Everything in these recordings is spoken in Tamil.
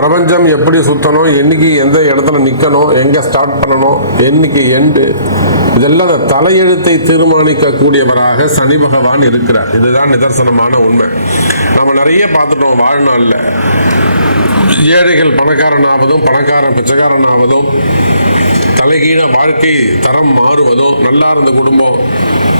பிரபஞ்சம் எப்படி சுத்தணும் என்னைக்கு எந்த இடத்துல நிற்கணும் எங்கே ஸ்டார்ட் பண்ணணும் என்னைக்கு எண்டு இதெல்லாம் அந்த தலையெழுத்தை தீர்மானிக்கக்கூடியவராக சனி பகவான் இருக்கிறார். இதுதான் நிதர்சனமான உண்மை. நம்ம நிறைய பார்த்துட்டோம் வாழ்நாளில். ஏழைகள் பணக்காரனாவதும் பணக்காரன் பிச்சைக்காரன் ஆவதும் தலைகீழ வாழ்க்கை தரம் மாறுவதும் நல்லா இருந்த குடும்பம்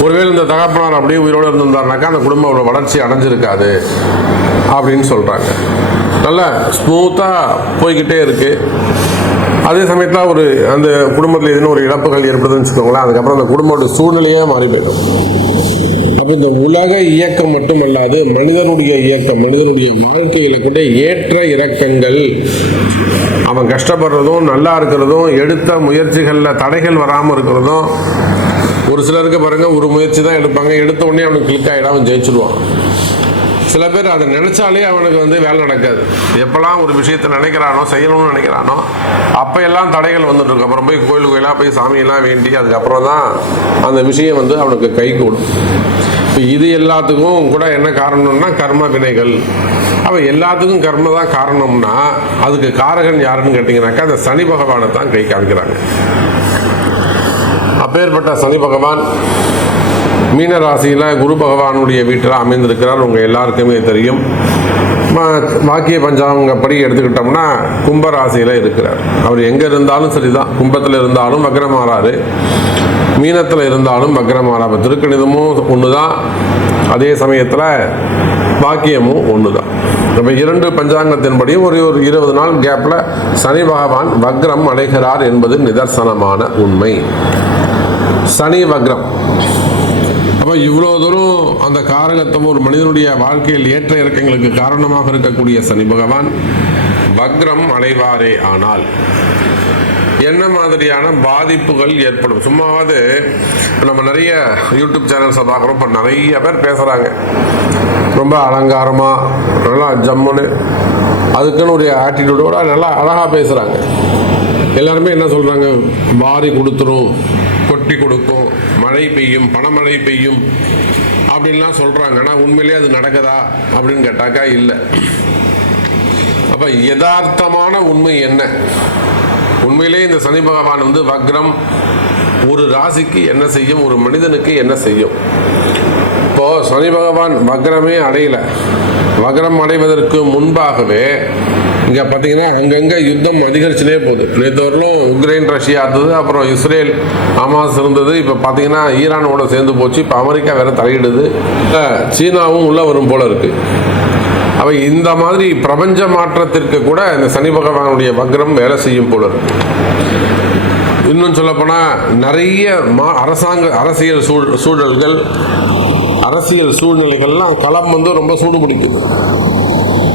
ஒருவேளை இந்த தகப்பனார் அப்படியே உயிரோடு இருந்திருந்தாருனாக்கா அந்த குடும்பம் அவ்வளோ வளர்ச்சி அடைஞ்சிருக்காது அப்படின்னு சொல்கிறாங்க நல்லா ஸ்மூத்தாக போய்கிட்டே இருக்குது அதே சமயத்தில் ஒரு அந்த குடும்பத்தில் எதுன்னு ஒரு இழப்புகள் ஏற்படுதுன்னு வச்சுக்கோங்களேன் அதுக்கப்புறம் அந்த குடும்பத்தோட சூழ்நிலையே மாறி போயிடும். அப்போ இந்த உலக இயக்கம் மட்டுமல்லாது மனிதனுடைய இயக்கம் மனிதனுடைய வாழ்க்கையில கூட ஏற்ற இறக்கங்கள். அவன் கஷ்டப்படுறதும் நல்லா இருக்கிறதும் எடுத்த முயற்சிகளில் தடைகள் வராமல் இருக்கிறதும் ஒரு சிலருக்கு பாருங்க ஒரு முயற்சி தான் எடுப்பாங்க. எடுத்த உடனே அவனுக்கு கிளிக் ஆகிடும் அவன் ஜெயிச்சிருவான். சில பேர் அதை நினைச்சாலே அவனுக்கு வந்து வேலை நடக்காது. எப்பெல்லாம் ஒரு விஷயத்தை நினைக்கிறானோ செய்யணும்னு நினைக்கிறானோ அப்போ எல்லாம் தடைகள் வந்துட்டு அப்புறம் போய் கோயில் கோயிலாக போய் சாமியெல்லாம் வேண்டி அதுக்கப்புறம் தான் அந்த விஷயம் வந்து அவனுக்கு கை கூடும் இப்போ இது எல்லாத்துக்கும் கூட என்ன காரணம்னா கர்ம வினைகள். அப்போ எல்லாத்துக்கும் கர்ம தான் காரணம்னா அதுக்கு காரகன் யாருன்னு கேட்டிங்கனாக்கா அந்த சனி பகவானை தான் கை காமிக்கிறாங்க. அப்பேற்பட்ட சனி பகவான் மீன ராசியில் குரு பகவானுடைய வீட்டில் அமைந்திருக்கிறார். உங்கள் எல்லாருக்குமே தெரியும். வாக்கிய பஞ்சாங்கப்படி எடுத்துக்கிட்டோம்னா கும்ப ராசியில் இருக்கிறார். அவர் எங்கே இருந்தாலும் சரிதான். கும்பத்தில் இருந்தாலும் வக்ரமாறாரு. மீனத்தில் இருந்தாலும் வக்ரமாறாரு. திருக்கணிதமும் ஒன்று தான் அதே சமயத்தில் வாக்கியமும் ஒன்று தான் இப்போ இரண்டு பஞ்சாங்கத்தின்படியும் ஒரு ஒரு இருபது நாள் கேப்பில் சனி பகவான் வக்ரம் அடைகிறார் என்பது நிதர்சனமான உண்மை. சனி வக்ரம். அப்போ இவ்வளோ தூரம் அந்த காரகத்துவம் ஒரு மனிதனுடைய வாழ்க்கையில் ஏற்ற இறக்கங்களுக்கு காரணமாக இருக்கக்கூடிய சனி பகவான் வக்ரம் அடைவாரே ஆனால் என்ன மாதிரியான பாதிப்புகள் ஏற்படும்? சும்மாவது நம்ம நிறைய யூடியூப் சேனல்ஸை பார்க்குறோம். இப்போ நிறைய பேர் பேசுகிறாங்க ரொம்ப அலங்காரமாக நல்லா ஜம்முன்னு அதுக்குன்னு ஒரு ஆட்டிடியூடோட நல்லா அழகாக பேசுகிறாங்க எல்லாருமே என்ன சொல்கிறாங்க வாரி கொடுத்துரும் கொட்டி கொடுக்கும். மழை பெய்யும் பணமழை பெய்யும் அப்படின்லாம் சொல்கிறாங்க ஆனால் உண்மையிலே அது நடக்குதா அப்படின்னு கேட்டாக்கா இல்லை. அப்போ யதார்த்தமான உண்மை என்ன? உண்மையிலே இந்த சனி பகவான் வந்து வக்ரம் ஒரு ராசிக்கு என்ன செய்யும் ஒரு மனிதனுக்கு என்ன செய்யும்? இப்போது சனி பகவான் வக்ரமே அடையலை. வக்ரம் அடைவதற்கு முன்பாகவே இங்கே பார்த்தீங்கன்னா அங்கங்கே யுத்தம் அதிகரிச்சுனே போகுது. நேற்று வரலும் உக்ரைன் ரஷ்யா இருந்தது அப்புறம் இஸ்ரேல் ஹமாஸ் இருந்தது. இப்போ பார்த்தீங்கன்னா ஈரானோட சேர்ந்து போச்சு. இப்போ அமெரிக்கா வேற தலையிடுது. சீனாவும் உள்ள வரும் போல இருக்கு. அப்ப இந்த மாதிரி பிரபஞ்ச மாற்றத்திற்கு கூட இந்த சனி பகவானுடைய வக்ரம் வேலை செய்யும் போல இருக்கு. இன்னும் சொல்லப்போனா நிறைய மா அரசாங்க அரசியல் சூழ் சூழல்கள் அரசியல் சூழ்நிலைகள்லாம் களம் வந்து ரொம்ப சூடு பிடிக்குது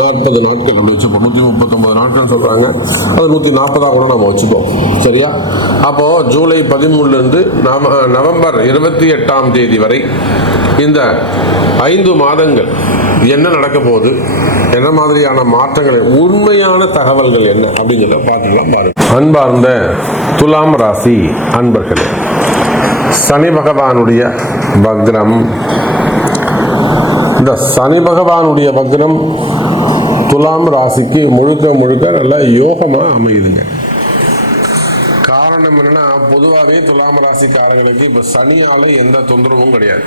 நாற்பது நாட்கள் அப்படி வச்சுப்போம். நூற்றி முப்பத்தொம்பது நாட்கள் சொல்கிறாங்க அது நூற்றி நாற்பதாக கூட நம்ம வச்சுப்போம். சரியா? அப்போது ஜூலை பதிமூணுலேருந்து நவ நவம்பர் இருபத்தி எட்டாம் தேதி வரை இந்த ஐந்து மாதங்கள் என்ன நடக்க போகுது? என்ன மாதிரியான மாற்றங்களை உண்மையான தகவல்கள் என்ன அப்படிங்கிறத பார்த்துக்கலாம் பாருங்க. அன்பார்ந்த துலாம் ராசி அன்பர்களே சனி பகவானுடைய வக்ரம். இந்த சனி பகவானுடைய வக்ரம் துலாம் ராசிக்கு முழுக்க முழுக்க நல்லா யோகமாக அமையுதுங்க. காரணம் என்னன்னா பொதுவாகவே துலாம் ராசிக்காரங்களுக்கு இப்போ சனியால எந்த தொந்தரவும் கிடையாது.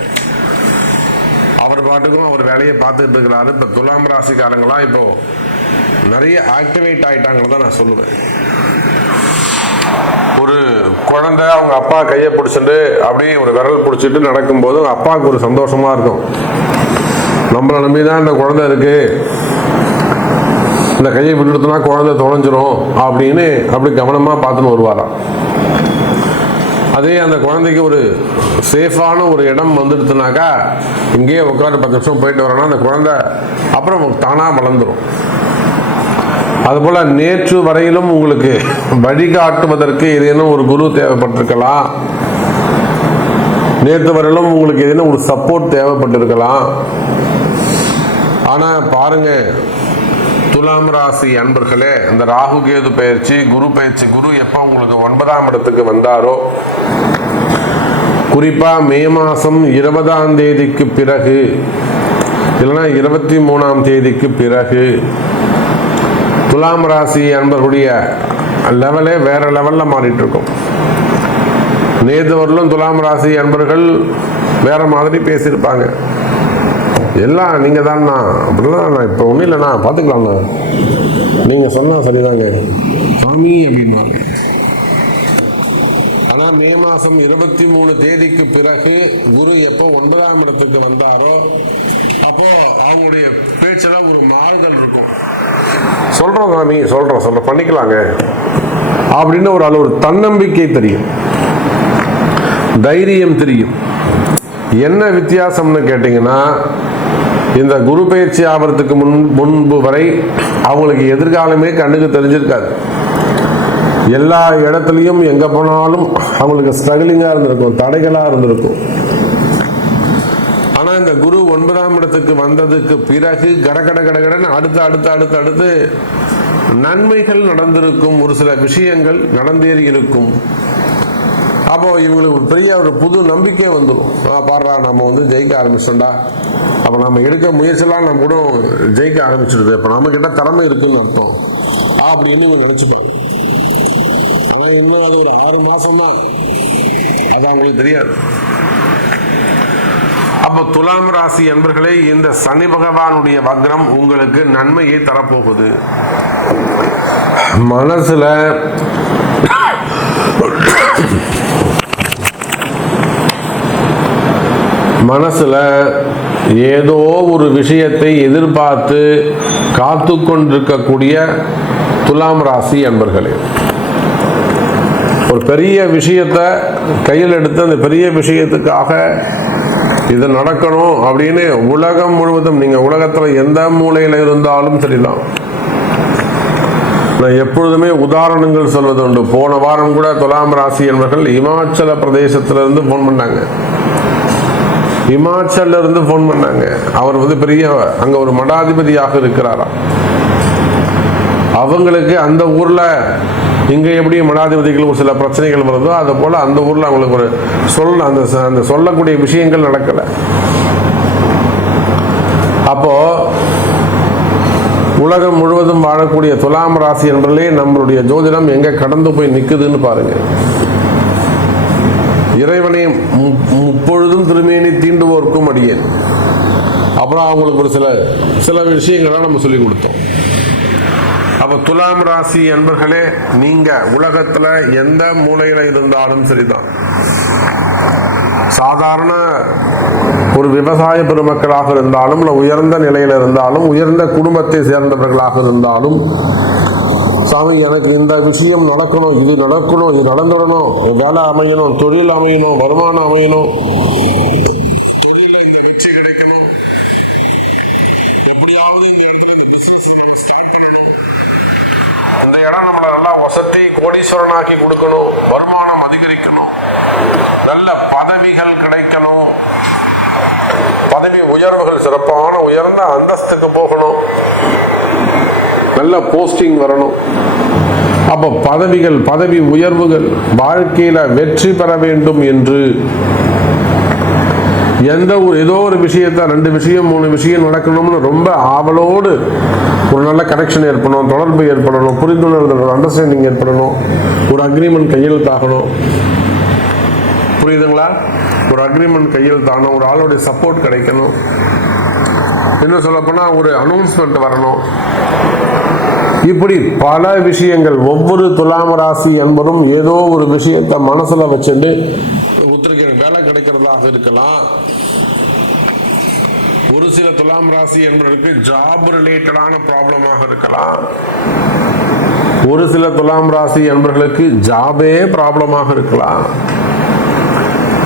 அவர் பாட்டுக்கும் அவர் வேலையை பார்த்துட்டு இருக்கிறாரு. இப்போ துலாம் ராசிக்காரங்களாம் இப்போ நிறைய ஆக்டிவேட் ஆயிட்டாங்கன்னு தான் நான் சொல்லுவேன். ஒரு குழந்தை அவங்க அப்பா கையை பிடிச்சிட்டு அப்படியே ஒரு விரல் பிடிச்சிட்டு நடக்கும்போது அவங்க அப்பாவுக்கு ஒரு சந்தோஷமா இருக்கும். நம்மளை நம்பி தான் இந்த குழந்தை இருக்கு. இந்த கையை விட்டுடுத்துனா குழந்தை தொலைஞ்சிரும் அப்படின்னு அப்படி கவனமா பார்த்துன்னு வருவாராம். அதே அந்த குழந்தைக்கு ஒரு சேஃபான ஒரு இடம் வந்துடுச்சுனாக்கா இங்கேயே உட்காந்து பத்து நிமிஷம் போயிட்டு வரேன்னா அந்த குழந்தை அப்புறம் தானாக வளர்ந்துரும். அதுபோல் நேற்று வரையிலும் உங்களுக்கு வழிகாட்டுவதற்கு ஏதேனும் ஒரு குரு தேவைப்பட்டிருக்கலாம். நேற்று வரையிலும் உங்களுக்கு ஏதேனும் ஒரு சப்போர்ட் தேவைப்பட்டிருக்கலாம். ஆனா பாருங்க துலாம் ராசி அன்பர்களே இந்த ராகு கேது பயிற்சி குரு பயிற்சி குரு எப்போ உங்களுக்கு ஒன்பதாம் இடத்துக்கு வந்தாரோ குறிப்பா மே மாசம் இருபதாம் தேதிக்கு பிறகு இல்லைன்னா இருபத்தி மூணாம் தேதிக்கு பிறகு துலாம் ராசி அன்பர்களுடைய லெவலே வேற லெவல்ல மாறிட்டு இருக்கும் நேற்று வரலும் துலாம் ராசி அன்பர்கள் வேற மாதிரி பேசியிருப்பாங்க. எல்லாம் நீங்கள் தான்ண்ணா அப்படிலாம் நான் இப்போ ஒன்றும் இல்லைண்ணா. பார்த்துக்கலாம்ண்ணா நீங்கள் சொன்னால் சரிதாங்க. சாமி அப்படின்னா. ஆனால் மே மாதம் இருபத்தி மூணு தேதிக்கு பிறகு குரு எப்போ ஒன்பதாம் இடத்துக்கு வந்தாரோ அப்போ அவங்களுடைய பேச்சில் ஒரு மாறுதல் இருக்கும். சொல்கிறோம் சாமி சொல்கிறோம் சொல்ற பண்ணிக்கலாங்க. அப்படின்னு ஒரு அளவு தன்னம்பிக்கை தெரியும். தைரியம் தெரியும். என்ன வித்தியாசம்னு கேட்டிங்கன்னா இந்த குரு பயிற்சி ஆகிறதுக்கு முன் முன்பு வரை அவங்களுக்கு எதிர்காலமே கண்ணுக்கு தெரிஞ்சிருக்காது. எல்லா இடத்துலையும் எங்க போனாலும் அவங்களுக்கு ஸ்ட்ரகிளிங்காக இருந்திருக்கும் தடைகளா இருந்திருக்கும். ஆனா இந்த குரு ஒன்பதாம் இடத்துக்கு வந்ததுக்கு பிறகு கடகட கடகடன் அடுத்து அடுத்து அடுத்து அடுத்து நன்மைகள் நடந்திருக்கும் ஒரு சில விஷயங்கள் நடந்தேறி இருக்கும். அப்போ இவங்களுக்கு ஒரு பெரிய ஒரு புது நம்பிக்கை வந்துடும். பாடுறா நம்ம வந்து ஜெயிக்க ஆரம்பிச்சோம்டா. அப்போ நம்ம எடுக்க முயற்சியெல்லாம் நம்ம கூட ஜெயிக்க ஆரம்பிச்சிடுது அப்போ நம்ம கிட்ட திறமை இருக்குன்னு அர்த்தம். அப்படின்னு இவங்க நினச்சிப்பாங்க. ஆனால் இன்னும் அது ஒரு ஆறு மாதம் தான் அது அவங்களுக்கு தெரியாது. அப்போ துலாம் ராசி என்பர்களே இந்த சனி பகவானுடைய வக்ரம் உங்களுக்கு நன்மையை தரப்போகுது. மனசுல மனசுல ஏதோ ஒரு விஷயத்தை எதிர்பார்த்து காத்து கொண்டிருக்கக்கூடிய துலாம் ராசி அன்பர்களே. ஒரு பெரிய விஷயத்தை கையில் எடுத்து அந்த பெரிய விஷயத்துக்காக இது நடக்கணும் அப்படின்னு உலகம் முழுவதும் நீங்கள் உலகத்தில் எந்த மூலையில் இருந்தாலும் சரிதான். நான் எப்பொழுதுமே உதாரணங்கள் சொல்வது உண்டு. போன வாரம் கூட துலாம் ராசி அன்பர்கள் இமாச்சல பிரதேசத்திலிருந்து ஃபோன் பண்ணாங்க. இமாச்சல்ல இருந்து ஃபோன் பண்ணாங்க. அவர் வந்து பெரிய அங்க ஒரு மடாதிபதியாக இருக்கிறாராம். அவங்களுக்கு அந்த ஊர்ல இங்க எப்படி மடாதிபதிகள் ஒரு சில பிரச்சனைகள் வருதோ அது போல அந்த ஊர்ல அவங்களுக்கு ஒரு சொல் அந்த ச- அந்த சொல்லக்கூடிய விஷயங்கள் நடக்கல. அப்போ உலகம் முழுவதும் வாழக்கூடிய துலாம் ராசி என்பதிலே நம்மளுடைய ஜோதிடம் எங்க கடந்து போய் நிற்குதுன்னு பாருங்க. இறைவனை முப்பொழுதும் திருமேனி தீண்டுவோர்க்கும் அடியேன். அப்புறம் அவங்களுக்கு ஒரு சில சில விஷயங்கள்லாம் நம்ம சொல்லி கொடுத்தோம். அப்போ துலாம் ராசி என்பர்களே நீங்க உலகத்துல எந்த மூலையில இருந்தாலும் சரிதான். சாதாரண ஒரு விவசாய பெருமக்களாக இருந்தாலும் இல்லை உயர்ந்த நிலையில இருந்தாலும் உயர்ந்த குடும்பத்தை சேர்ந்தவர்களாக இருந்தாலும் சாமி எனக்கு இந்த விஷயம் நடக்கணும் இது நடக்கணும் இது நடந்துடணும். வேலை அமையணும் தொழில் அமையணும் வருமானம் அமையணும். இந்த வெற்றி கிடைக்கணும். இந்த நம்ம இந்த இடம் நம்மளை நல்லா வசதி கோடீஸ்வரனாக்கி கொடுக்கணும். வருமானம் அதிகரிக்கணும். நல்ல பதவிகள் கிடைக்கணும். பதவி உயர்வுகள் சிறப்பான உயர்ந்த அந்தஸ்துக்கு போகணும். நல்ல போஸ்டிங் வரணும். அப்போ பதவிகள் பதவி உயர்வுகள் வாழ்க்கையில் வெற்றி பெற வேண்டும் என்று எந்த ஒரு ஏதோ ஒரு விஷயத்த ரெண்டு விஷயம் மூணு விஷயம் நடக்கணும்னு ரொம்ப ஆவலோடு ஒரு நல்ல கனெக்ஷன் ஏற்படணும் தொடர்பு ஏற்படணும் புரிந்துணர்வு அண்டர்ஸ்டாண்டிங் ஏற்படணும் ஒரு அக்ரிமெண்ட் கையெழுத்தாகணும் புரியுதுங்களா? ஒரு அக்ரிமெண்ட் கையெழுத்தாகணும் ஒரு ஆளுடைய சப்போர்ட் கிடைக்கணும். இன்னும் சொல்லப்போனால் ஒரு அனௌன்ஸ்மெண்ட் வரணும். இப்படி பல விஷயங்கள் ஒவ்வொரு துலாம் ராசி என்பதும் ஏதோ ஒரு விஷயத்தை மனசுல வச்சுட்டு ஒருத்தருக்கு வேலை கிடைக்கிறதாக இருக்கலாம். ஒரு சில துலாம் ராசி என்பதற்கு ஜாப் ரிலேட்டடான ப்ராப்ளமாக இருக்கலாம். ஒரு சில துலாம் ராசி என்பவர்களுக்கு ஜாபே ப்ராப்ளமாக இருக்கலாம்.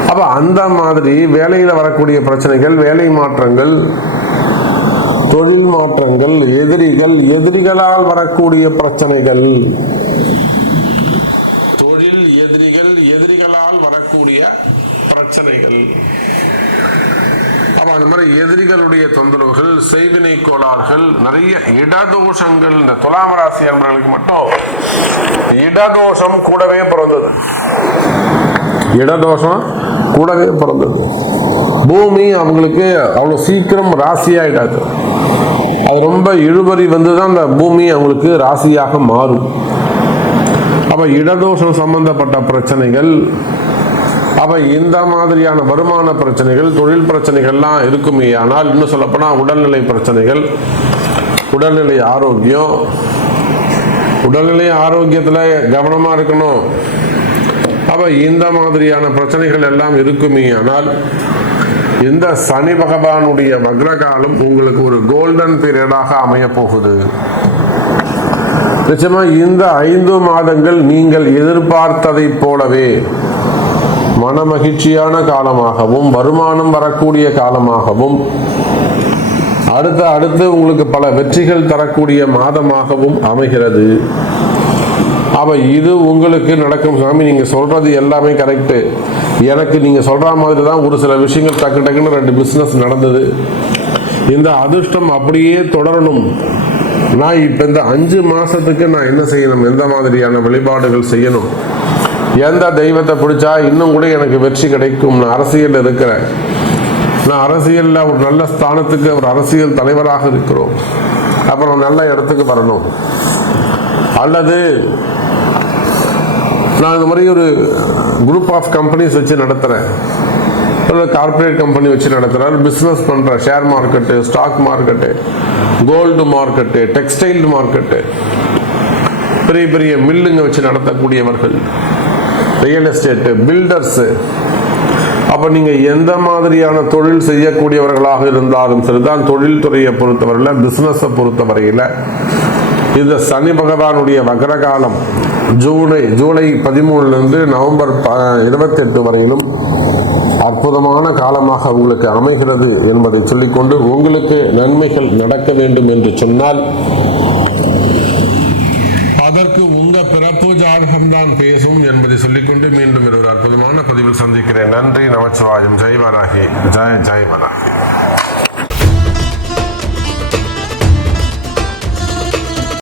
அப்ப அந்த மாதிரி வேலையில வரக்கூடிய பிரச்சனைகள் வேலை மாற்றங்கள் தொழில் மாற்றங்கள் எதிரிகள் எதிரிகளால் வரக்கூடிய பிரச்சனைகள். தொழில் எதிரிகள் எதிரிகளால் வரக்கூடிய பிரச்சனைகள். அப்ப அந்த மாதிரி எதிரிகளுடைய தொந்தரவுகள் செய்வினை கோளாறுகள் நிறைய இடதோஷங்கள். இந்த துலாம் ராசி அன்பர்களுக்கு மட்டும் இடதோஷம் கூடவே பிறந்தது. இடதோஷம் கூடவே பிறந்தது. பூமி அவங்களுக்கு அவ்வளோ சீக்கிரம் ராசியாயிடாது. அது ரொம்ப இழுபறி வந்து தான் அந்த பூமி அவங்களுக்கு ராசியாக மாறும். அப்போ இடதோஷம் சம்பந்தப்பட்ட பிரச்சனைகள் அப்போ இந்த மாதிரியான வருமான பிரச்சனைகள் தொழில் பிரச்சனைகள்லாம் இருக்குமே. ஆனால் இன்னும் சொல்லப்போனால் உடல்நிலை பிரச்சனைகள் உடல்நிலை ஆரோக்கியம். உடல்நிலை ஆரோக்கியத்தில் கவனமாக இருக்கணும். அப்போ இந்த மாதிரியான பிரச்சனைகள் எல்லாம் இருக்குமே. ஆனால் இந்த சனி பகவானுடைய வக்ரகாலம் உங்களுக்கு ஒரு கோல்டன் பீரியடாக அமைய போகுது நிச்சயமா இந்த ஐந்து மாதங்கள் நீங்கள் எதிர்பார்த்ததை போலவே மன மகிழ்ச்சியான காலமாகவும் வருமானம் வரக்கூடிய காலமாகவும் அடுத்த அடுத்து உங்களுக்கு பல வெற்றிகள் தரக்கூடிய மாதமாகவும் அமைகிறது. அப்போ இது உங்களுக்கு நடக்கும் சாமி நீங்கள் சொல்கிறது எல்லாமே கரெக்டு எனக்கு நீங்கள் சொல்கிற மாதிரி தான் ஒரு சில விஷயங்கள் டக்கு டக்குன்னு ரெண்டு பிஸ்னஸ் நடந்தது. இந்த அதிர்ஷ்டம் அப்படியே தொடரணும். நான் இப்போ இந்த அஞ்சு மாதத்துக்கு நான் என்ன செய்யணும்? எந்த மாதிரியான வழிபாடுகள் செய்யணும்? எந்த தெய்வத்தை பிடிச்சா இன்னும் கூட எனக்கு வெற்றி கிடைக்கும்? நான் அரசியலில் இருக்கிறேன். நான் அரசியலில் ஒரு நல்ல ஸ்தானத்துக்கு ஒரு அரசியல் தலைவராக இருக்கிறோம். அப்புறம் நல்ல இடத்துக்கு வரணும். அல்லது நான் இந்த மாதிரி ஒரு குரூப் ஆஃப் கம்பெனிஸ் வச்சு நடத்துகிறேன் ஒரு கார்ப்பரேட் கம்பெனி வச்சு நடத்துகிறேன் பிஸ்னஸ் பண்ணுறேன் share market stock market gold market textile market பெரிய பெரிய மில்லுங்க வச்சு நடத்தக்கூடியவர்கள் ரியல் எஸ்டேட்டு பில்டர்ஸு அப்போ நீங்கள் எந்த மாதிரியான தொழில் செய்யக்கூடியவர்களாக இருந்தாலும் சரிதான் தொழில்துறையை பொறுத்தவரையில் பிஸ்னஸை பொறுத்தவரையில் இந்த சனி பகவானுடைய வக்ரகாலம் ஜூலை ஜூலை பதிமூணுலேருந்து நவம்பர் ப இருபத்தெட்டு வரையிலும் அற்புதமான காலமாக உங்களுக்கு அமைகிறது என்பதை சொல்லிக்கொண்டு உங்களுக்கு நன்மைகள் நடக்க வேண்டும் என்று சொன்னால் அதற்கு உங்க பிறப்பு ஜாதகம் தான் பேசும் என்பதை சொல்லிக்கொண்டு மீண்டும் ஒரு அற்புதமான பதிவில் சந்திக்கிறேன். நன்றி நமச்சிவாயம். ஜெய் வராகி ஜெய் ஜெய் வராகி